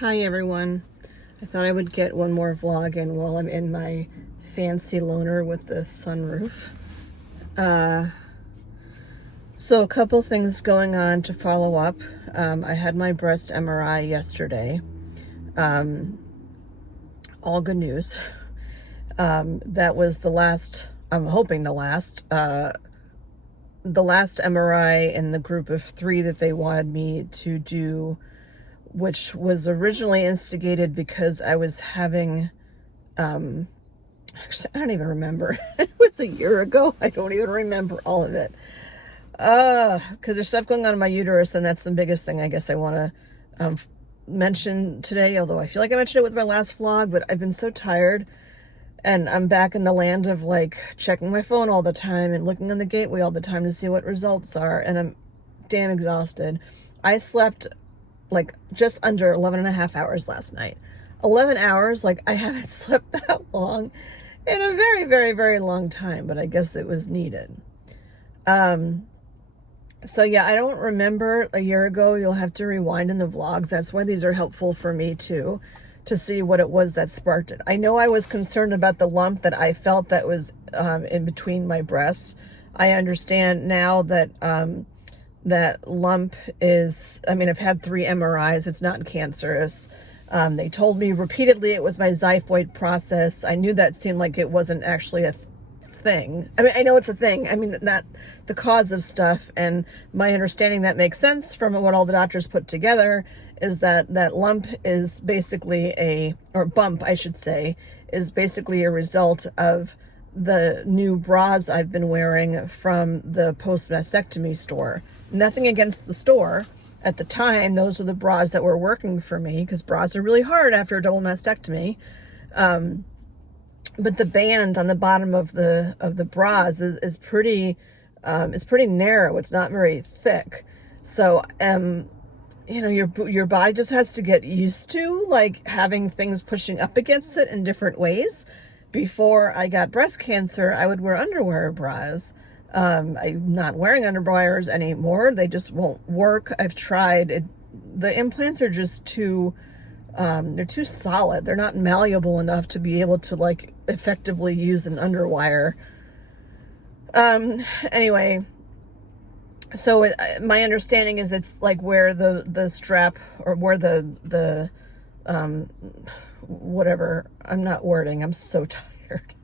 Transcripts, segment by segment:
Hi everyone. I thought I would get one more vlog in while I'm in my fancy loaner with the sunroof. So a couple things going on to follow up. I had my breast MRI yesterday. All good news. That was the last, I'm hoping the last MRI in the group of 3 that they wanted me to do, which was originally instigated because I was having, actually, I don't even remember. It was a year ago. I don't even remember all of it. Because there's stuff going on in my uterus, and that's the biggest thing I guess I want to mention today, although I feel like I mentioned it with my last vlog, but I've been so tired, and I'm back in the land of like checking my phone all the time and looking on the gateway all the time to see what results are, and I'm damn exhausted. I slept like just under 11 and a half hours last night. 11 hours, like I haven't slept that long in a very, very, very long time, but I guess it was needed. So yeah, I don't remember a year ago. You'll have to rewind in the vlogs. That's why these are helpful for me too, to see what it was that sparked it. I know I was concerned about the lump that I felt that was in between my breasts. I understand now that that lump is, I mean, I've had 3 MRIs. It's not cancerous. They told me repeatedly it was my xiphoid process. I knew that seemed like it wasn't actually a thing. I mean, I know it's a thing. I mean, not the cause of stuff. And my understanding that makes sense from what all the doctors put together is that that lump is basically or bump, I should say, is basically a result of the new bras I've been wearing from the post-mastectomy store. Nothing against the store. At the time, those are the bras that were working for me, because bras are really hard after a double mastectomy. But the band on the bottom of the bras is pretty narrow. It's not very thick. So you know, your body just has to get used to like having things pushing up against it in different ways. Before I got breast cancer, I would wear underwear bras. I'm not wearing underwires anymore. They just won't work. I've tried it. The implants are just too they're too solid. They're not malleable enough to be able to like effectively use an underwire. Anyway, so my understanding is it's like where the strap, or where the whatever, I'm not wording, I'm so tired.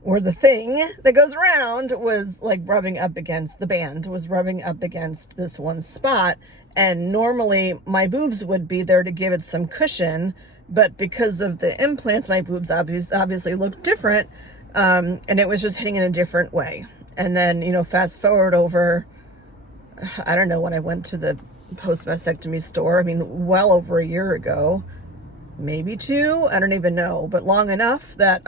Where the thing that goes around was like rubbing up against, the band was rubbing up against this one spot. And normally my boobs would be there to give it some cushion, but because of the implants, my boobs obviously look different. And it was just hitting in a different way. And then, you know, fast forward over, I don't know when I went to the post-mastectomy store. I mean, well over a year ago, maybe 2, I don't even know, but long enough that,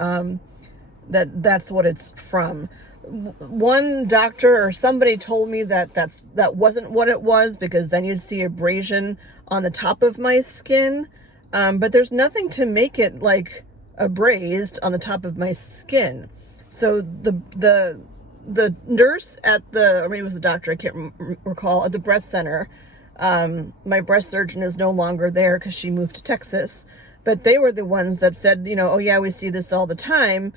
that's what it's from. One doctor or somebody told me that that wasn't what it was, because then you'd see abrasion on the top of my skin. But there's nothing to make it like abrased on the top of my skin. So the nurse at the, or maybe it was the doctor, I can't recall, at the breast center, my breast surgeon is no longer there because she moved to Texas, but they were the ones that said, you know, oh yeah, we see this all the time.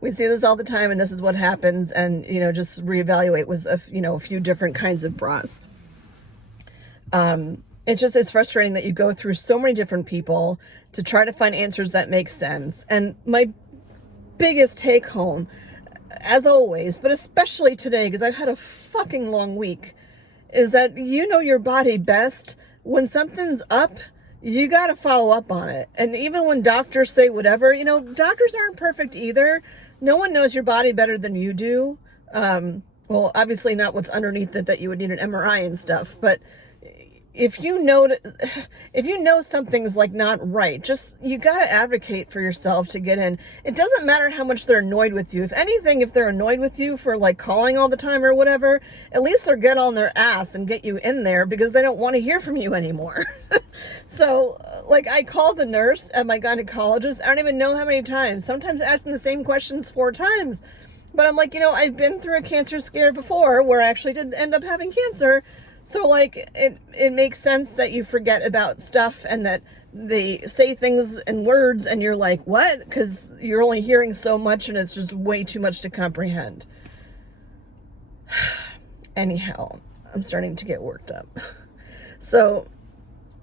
We see this all the time, and this is what happens, and, you know, just reevaluate was a few different kinds of bras. It's frustrating that you go through so many different people to try to find answers that make sense. And my biggest take home, as always, but especially today, because I've had a fucking long week, is that you know your body best. When something's up, you got to follow up on it. And even when doctors say whatever, you know, doctors aren't perfect either. No one knows your body better than you do. Well, obviously not what's underneath it, that you would need an MRI and stuff. But if you know something's like not right, just, you got to advocate for yourself to get in. It doesn't matter how much they're annoyed with you. If anything, if they're annoyed with you for like calling all the time or whatever, at least they'll get on their ass and get you in there, because they don't want to hear from you anymore. So like, I called the nurse at my gynecologist. I don't even know how many times, sometimes asking the same questions 4 times. But I'm like, you know, I've been through a cancer scare before where I actually did end up having cancer. So like it makes sense that you forget about stuff and that they say things in words and you're like, what? Because you're only hearing so much and it's just way too much to comprehend. Anyhow, I'm starting to get worked up. So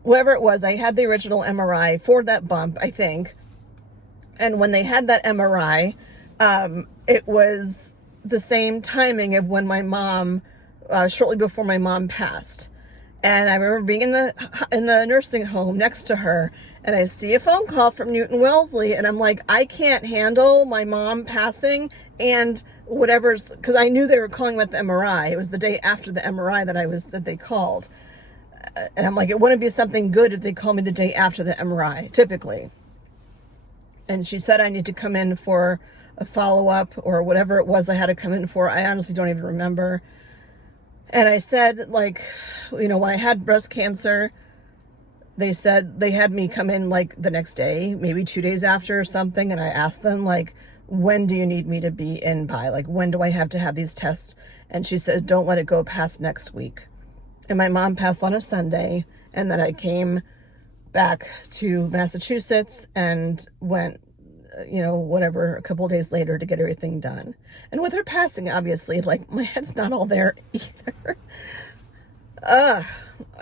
whatever it was, I had the original MRI for that bump, I think. And when they had that MRI, it was the same timing of when my mom, shortly before my mom passed. And I remember being in the nursing home next to her, and I see a phone call from Newton Wellesley, and I'm like, I can't handle my mom passing and whatever's, because I knew they were calling about the MRI. It was the day after the MRI that they called. And I'm like, it wouldn't be something good if they called me the day after the MRI, typically. And she said I need to come in for a follow-up or whatever it was I had to come in for. I honestly don't even remember. And I said, like, when I had breast cancer, they said they had me come in like the next day, maybe 2 days after or something. And I asked them, like, when do you need me to be in by? Like, when do I have to have these tests? And she said, don't let it go past next week. And my mom passed on a Sunday. And then I came back to Massachusetts and went, a couple of days later to get everything done. And with her passing, obviously, like, my head's not all there either. All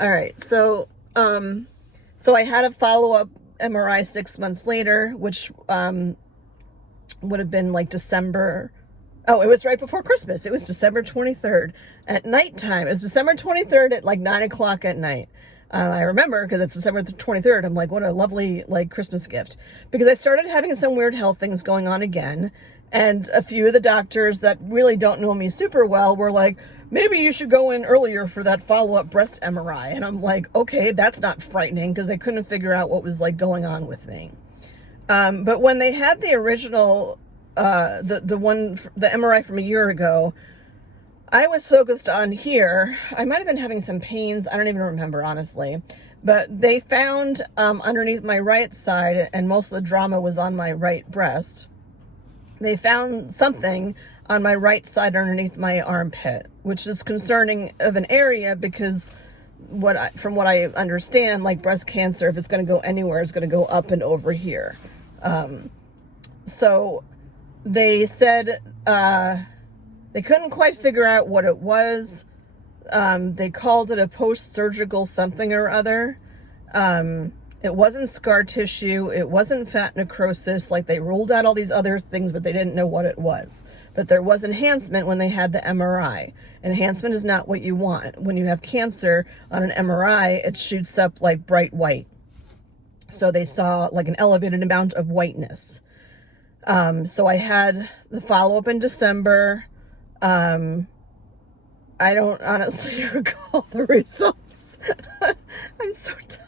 right. So I had a follow-up MRI 6 months later, which would have been like December. Oh, it was right before Christmas. It was December 23rd at nighttime. It was December 23rd at like 9:00 at night. I remember because it's December 23rd. I'm like, what a lovely like Christmas gift, because I started having some weird health things going on again. And a few of the doctors that really don't know me super well were like, maybe you should go in earlier for that follow-up breast MRI. And I'm like, okay, that's not frightening, because they couldn't figure out what was like going on with me. But when they had the original, the MRI from a year ago, I was focused on here. I might have been having some pains. I don't even remember, honestly. But they found underneath my right side, and most of the drama was on my right breast, they found something on my right side underneath my armpit, which is concerning of an area because from what I understand, like breast cancer, if it's going to go anywhere, it's going to go up and over here. So they said they couldn't quite figure out what it was. They called it a post-surgical something or other. It wasn't scar tissue. It wasn't fat necrosis. Like, they ruled out all these other things, but they didn't know what it was. But there was enhancement when they had the MRI. Enhancement is not what you want. When you have cancer on an MRI, it shoots up like bright white. So they saw like an elevated amount of whiteness. So I had the follow-up in December. I don't honestly recall the results. I'm so tired.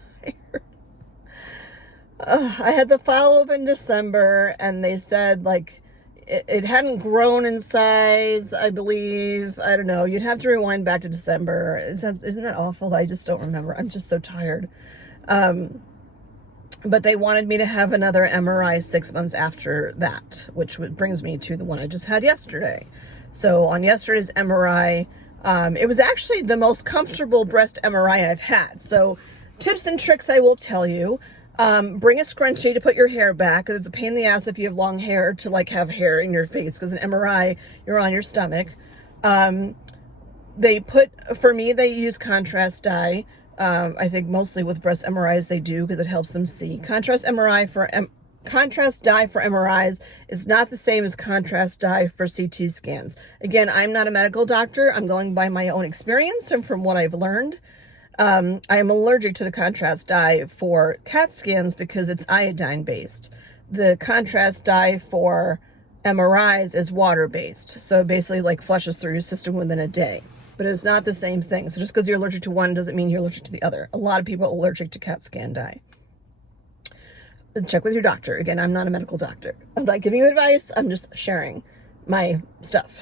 I had the follow-up in December, and they said, like, it hadn't grown in size, I believe. I don't know. You'd have to rewind back to December. Isn't that awful? I just don't remember. I'm just so tired. But they wanted me to have another MRI 6 months after that, which brings me to the one I just had yesterday. So on yesterday's MRI, it was actually the most comfortable breast MRI I've had. So tips and tricks I will tell you. Bring a scrunchie to put your hair back, because it's a pain in the ass if you have long hair to like have hair in your face, because an MRI, you're on your stomach. For me, they use contrast dye. I think mostly with breast MRIs they do, because it helps them see. Contrast dye for MRIs is not the same as contrast dye for CT scans. Again, I'm not a medical doctor. I'm going by my own experience and from what I've learned. I am allergic to the contrast dye for CAT scans because it's iodine based. The contrast dye for MRIs is water based. So basically like flushes through your system within a day. But it's not the same thing. So just because you're allergic to one doesn't mean you're allergic to the other. A lot of people are allergic to CAT scan dye. Check with your doctor. Again, I'm not a medical doctor. I'm not giving you advice. I'm just sharing my stuff.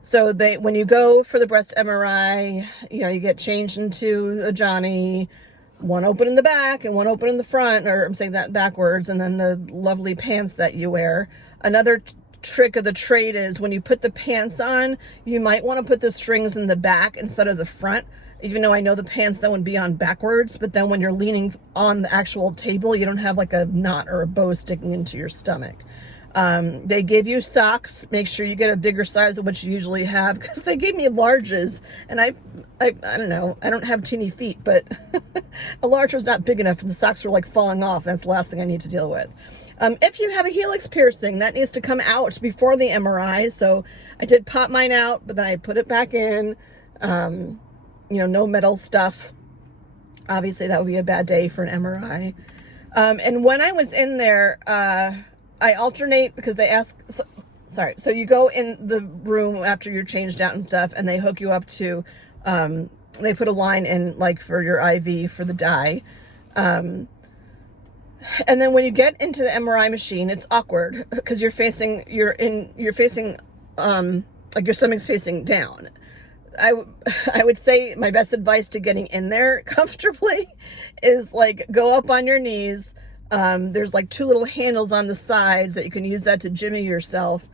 So when you go for the breast MRI, you get changed into a Johnny, one open in the back and one open in the front, or I'm saying that backwards, and then the lovely pants that you wear. Another trick of the trade is when you put the pants on, you might want to put the strings in the back instead of the front, even though I know the pants then would be on backwards, but then when you're leaning on the actual table, you don't have like a knot or a bow sticking into your stomach. They give you socks. Make sure you get a bigger size of what you usually have, because they gave me larges, and I don't know, I don't have teeny feet, but a large was not big enough and the socks were like falling off. That's the last thing I need to deal with. If you have a helix piercing, that needs to come out before the MRI. So I did pop mine out, but then I put it back in. You know, no metal stuff. Obviously that would be a bad day for an MRI. And when I was in there, I alternate, because they ask, so you go in the room after you're changed out and stuff, and they hook you up to, they put a line in like for your IV for the dye. And then when you get into the MRI machine, it's awkward because you're facing, like your stomach's facing down. I would say my best advice to getting in there comfortably is like go up on your knees. There's like 2 little handles on the sides that you can use that to jimmy yourself.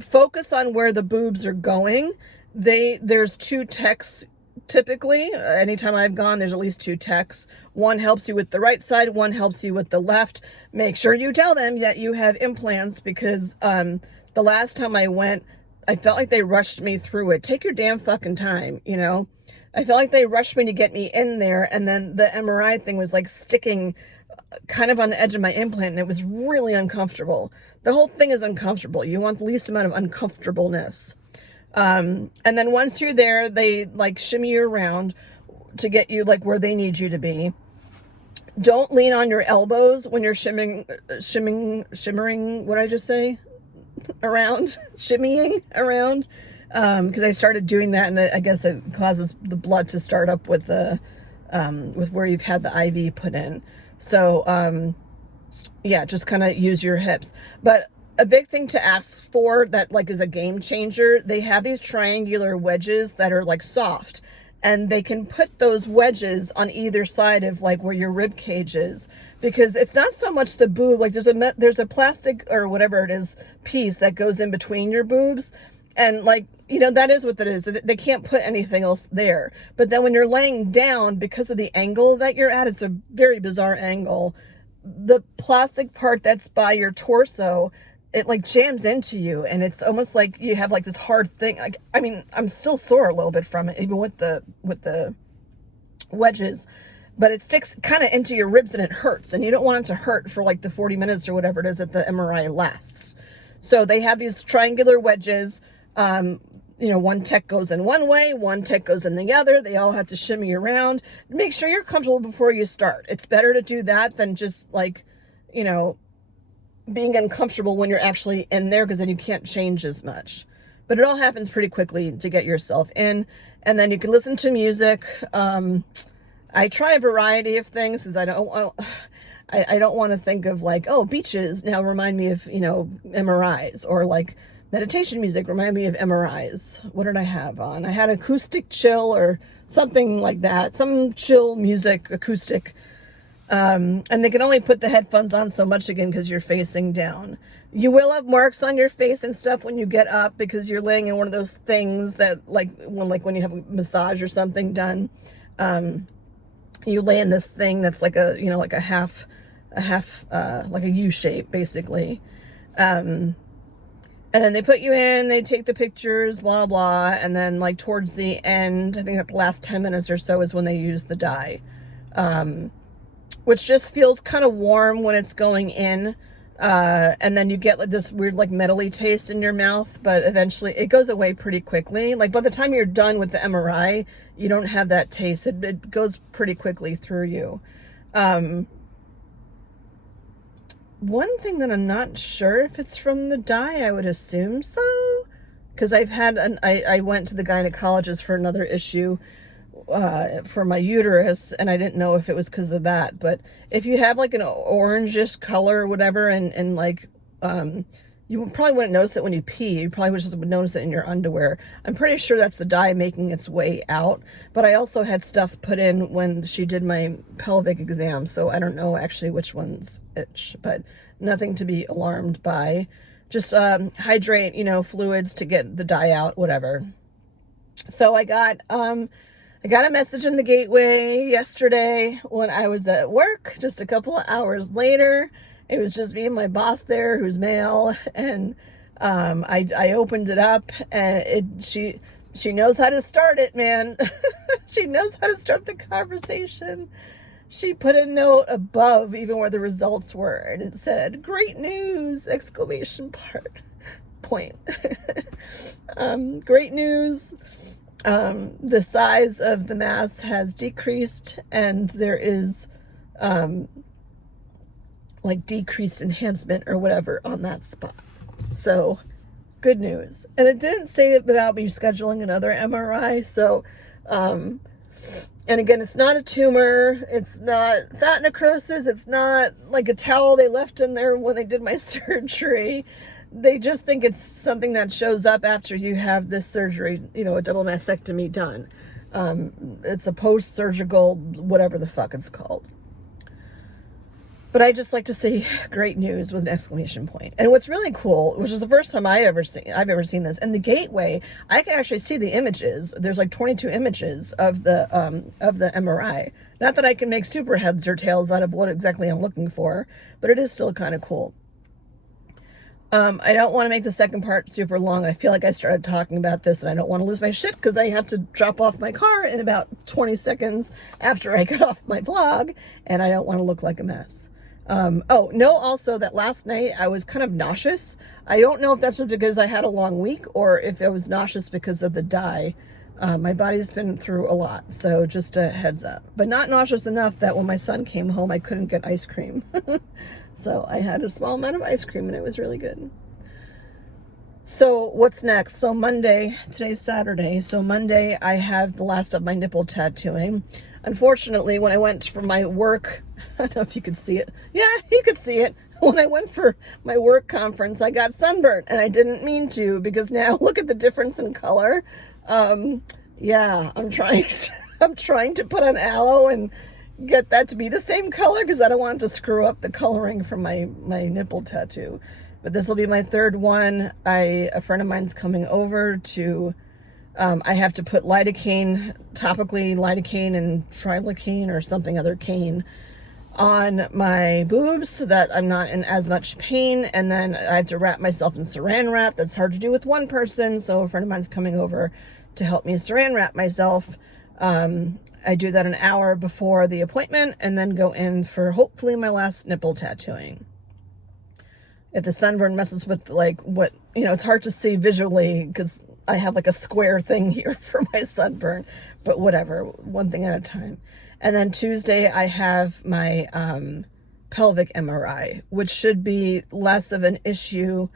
Focus on where the boobs are going. There's 2 techs typically. Anytime I've gone, there's at least 2 techs. One helps you with the right side, one helps you with the left. Make sure you tell them that you have implants, because the last time I went, I felt like they rushed me through it. Take your damn fucking time, you know? I felt like they rushed me to get me in there, and then the MRI thing was like sticking kind of on the edge of my implant, and it was really uncomfortable. The whole thing is uncomfortable. You want the least amount of uncomfortableness. And then once you're there, they like shimmy you around to get you like where they need you to be. Don't lean on your elbows when you're shimmering, what did I just say? Around, shimmying around. Because I started doing that, and I guess it causes the blood to start up with the, with where you've had the IV put in. So, yeah, just kind of use your hips. But a big thing to ask for that like is a game changer, they have these triangular wedges that are like soft, and they can put those wedges on either side of like where your rib cage is, because it's not so much the boob, like there's a plastic or whatever it is piece that goes in between your boobs, and like, you know, that is what that is. They can't put anything else there. But then when you're laying down, because of the angle that you're at, it's a very bizarre angle, the plastic part that's by your torso, it like jams into you, and it's almost like you have like this hard thing. Like, I mean, I'm still sore a little bit from it, even with the wedges, but it sticks kind of into your ribs and it hurts, and you don't want it to hurt for like the 40 minutes or whatever it is that the MRI lasts. So they have these triangular wedges. You know, one tech goes in one way, one tech goes in the other. They all have to shimmy around. Make sure you're comfortable before you start. It's better to do that than just like, you know, being uncomfortable when you're actually in there, because then you can't change as much. But it all happens pretty quickly to get yourself in, and then you can listen to music. I try a variety of things, because I don't want to think of like, oh, beaches now remind me of, you know, MRIs, or like meditation music remind me of MRIs. What did I have on? I had acoustic chill or something like that, some chill music, acoustic. And they can only put the headphones on so much again, because you're facing down. You will have marks on your face and stuff when you get up, because you're laying in one of those things that like when you have a massage or something done, you lay in this thing that's like a, you know, like a half, like a U shape basically. And then they put you in, they take the pictures, blah, blah. And then like towards the end, I think at the last 10 minutes or so is when they use the dye. Which just feels kind of warm when it's going in. And then you get like this weird like metally taste in your mouth, but eventually it goes away pretty quickly. Like by the time you're done with the MRI, you don't have that taste. It goes pretty quickly through you. One thing that I'm not sure if it's from the dye, I would assume so, because I've had I went to the gynecologist for another issue for my uterus, and I didn't know if it was because of that. But if you have like an orangish color or whatever, and like you probably wouldn't notice it when you pee, you probably would notice it in your underwear. I'm pretty sure that's the dye making its way out. But I also had stuff put in when she did my pelvic exam, so I don't know actually which one's which, but nothing to be alarmed by. just hydrate, fluids to get the dye out, whatever. So I got a message in the gateway yesterday when I was at work. Just a couple of hours later, it was just me and my boss there, who's male, and I opened it up, and she knows how to start it, man. She knows how to start the conversation. She put a note above even where the results were, and it said, "Great news!" exclamation point. Great news. The size of the mass has decreased, and there is decreased enhancement or whatever on that spot. So good news. And it didn't say about me scheduling another MRI. So and again, it's not a tumor, it's not fat necrosis, it's not like a towel they left in there when they did my surgery. They just think it's something that shows up after you have this surgery, a double mastectomy done. It's a post-surgical, whatever the fuck it's called. But I just like to say great news with an exclamation point. And what's really cool, which is the first time I've ever seen this, in the gateway, I can actually see the images. There's like 22 images of the MRI. Not that I can make super heads or tails out of what exactly I'm looking for, but it is still kind of cool. I don't want to make the second part super long. I feel like I started talking about this and I don't want to lose my shit because I have to drop off my car in about 20 seconds after I get off my vlog, and I don't want to look like a mess. Also that last night I was kind of nauseous. I don't know if that's just because I had a long week or if I was nauseous because of the dye. My body's been through a lot, so just a heads up. But not nauseous enough that when my son came home, I couldn't get ice cream. So I had a small amount of ice cream and it was really good. So what's next? So Monday, today's Saturday. So Monday I have the last of my nipple tattooing. Unfortunately, when I went for my work, I don't know if you could see it. Yeah, you could see it. When I went for my work conference, I got sunburnt, and I didn't mean to, because now look at the difference in color. Yeah, I'm trying to put on aloe and get that to be the same color because I don't want to screw up the coloring from my nipple tattoo. But this will be my third one. A friend of mine's coming over to, I have to put lidocaine, topically lidocaine and trilocane or something other cane on my boobs so that I'm not in as much pain. And then I have to wrap myself in saran wrap. That's hard to do with one person. So a friend of mine's coming over to help me saran wrap myself. I do that an hour before the appointment and then go in for hopefully my last nipple tattooing. If the sunburn messes with it's hard to see visually because I have like a square thing here for my sunburn, but whatever, one thing at a time. And then Tuesday I have my pelvic MRI, which should be less of an issue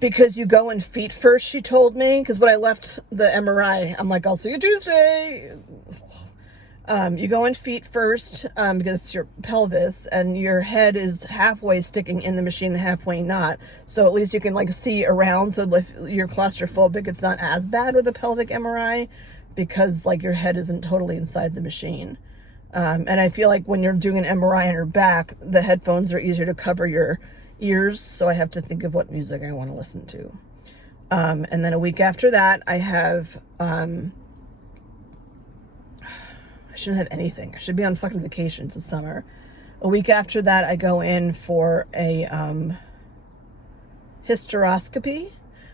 because you go in feet first, she told me, because when I left the MRI, I'm like, I'll see you Tuesday. You go in feet first because it's your pelvis and your head is halfway sticking in the machine and halfway not. So at least you can see around. So if you're claustrophobic, it's not as bad with a pelvic MRI because your head isn't totally inside the machine. And I feel like when you're doing an MRI on your back, the headphones are easier to cover your ears. So I have to think of what music I want to listen to. And then a week after that, I have, I shouldn't have anything. I should be on fucking vacations this summer. A week after that, I go in for a hysteroscopy,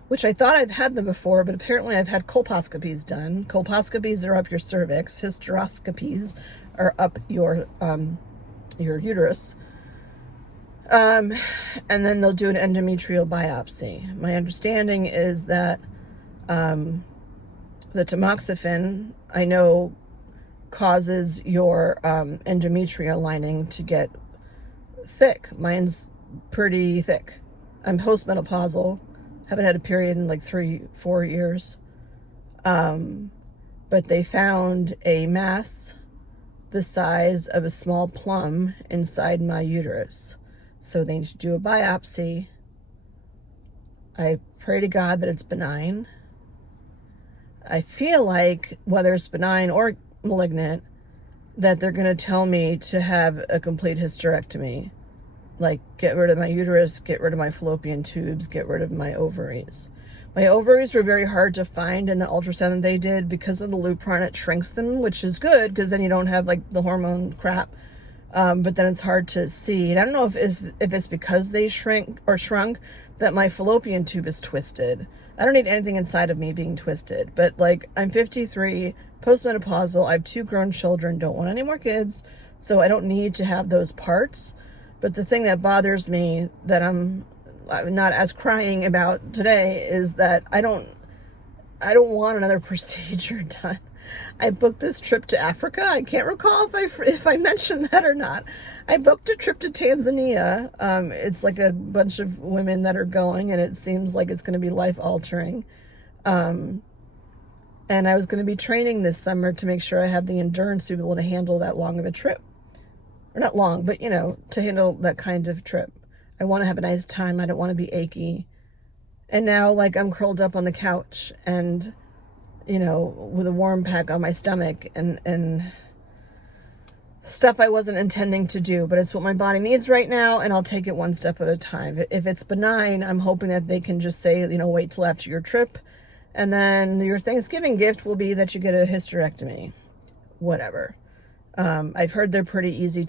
which I thought I've had them before, but apparently I've had colposcopies done. Colposcopies are up your cervix. Hysteroscopies are up your uterus. And then they'll do an endometrial biopsy. My understanding is that the tamoxifen, I know, causes your endometrial lining to get thick. Mine's pretty thick. I'm postmenopausal. Haven't had a period in 3-4 years. But they found a mass the size of a small plum inside my uterus. So they need to do a biopsy. I pray to God that it's benign. I feel like whether it's benign or malignant, that they're going to tell me to have a complete hysterectomy. like get rid of my uterus, get rid of my fallopian tubes, get rid of my ovaries. My ovaries were very hard to find in the ultrasound that they did because of the Lupron. It shrinks them, which is good because then you don't have like the hormone crap. But then it's hard to see. And I don't know if it's because they shrunk that my fallopian tube is twisted. I don't need anything inside of me being twisted. But like I'm 53, postmenopausal. I have 2 grown children. Don't want any more kids, so I don't need to have those parts. But the thing that bothers me that I'm not as crying about today is that I don't want another procedure done. I booked this trip to Africa. I can't recall if I mentioned that or not. I booked a trip to Tanzania. It's like a bunch of women that are going, and it seems like it's going to be life altering. And I was going to be training this summer to make sure I have the endurance to be able to handle that long of a trip. Or not long, but to handle that kind of trip. I want to have a nice time. I don't want to be achy. And now, like, I'm curled up on the couch and, with a warm pack on my stomach and stuff I wasn't intending to do, but it's what my body needs right now, and I'll take it one step at a time. If it's benign, I'm hoping that they can just say, wait till after your trip, and then your Thanksgiving gift will be that you get a hysterectomy. Whatever. I've heard they're pretty easy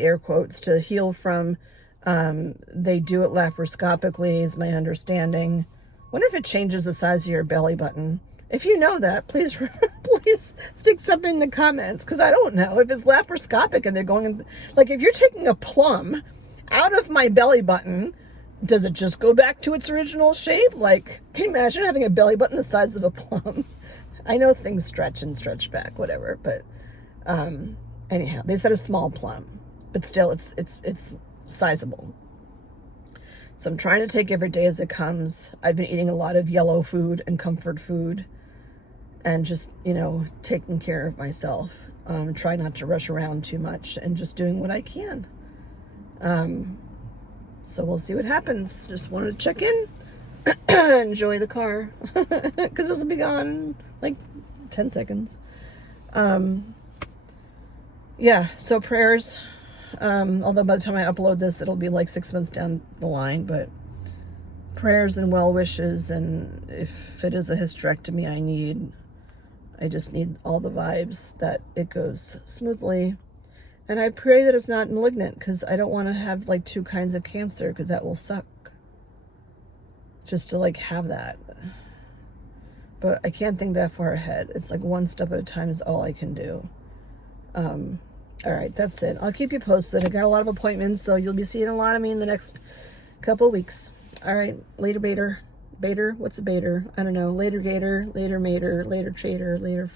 air quotes, to heal from. They do it laparoscopically, is my understanding. Wonder if it changes the size of your belly button. If you know that, please stick something in the comments, because I don't know if it's laparoscopic and they're going in, like, if you're taking a plum out of my belly button, does it just go back to its original shape? Like, can you imagine having a belly button the size of a plum? I know things stretch and stretch back, whatever, but anyhow, they said a small plum, but still it's sizable. So I'm trying to take every day as it comes. I've been eating a lot of yellow food and comfort food and just, taking care of myself. Try not to rush around too much and just doing what I can. So we'll see what happens. Just wanted to check in. Enjoy the car because this will be gone in like 10 seconds. Yeah, so prayers. Although by the time I upload this, it'll be like 6 months down the line, but prayers and well wishes. And if it is a hysterectomy I just need all the vibes that it goes smoothly. And I pray that it's not malignant, because I don't want to have like 2 kinds of cancer, because that will suck. Just to like have that. But I can't think that far ahead. It's like one step at a time is all I can do. All right, that's it. I'll keep you posted. I got a lot of appointments, so you'll be seeing a lot of me in the next couple weeks. All right, later baiter. Baiter? What's a baiter? I don't know. Later gator, later mater, later chater, later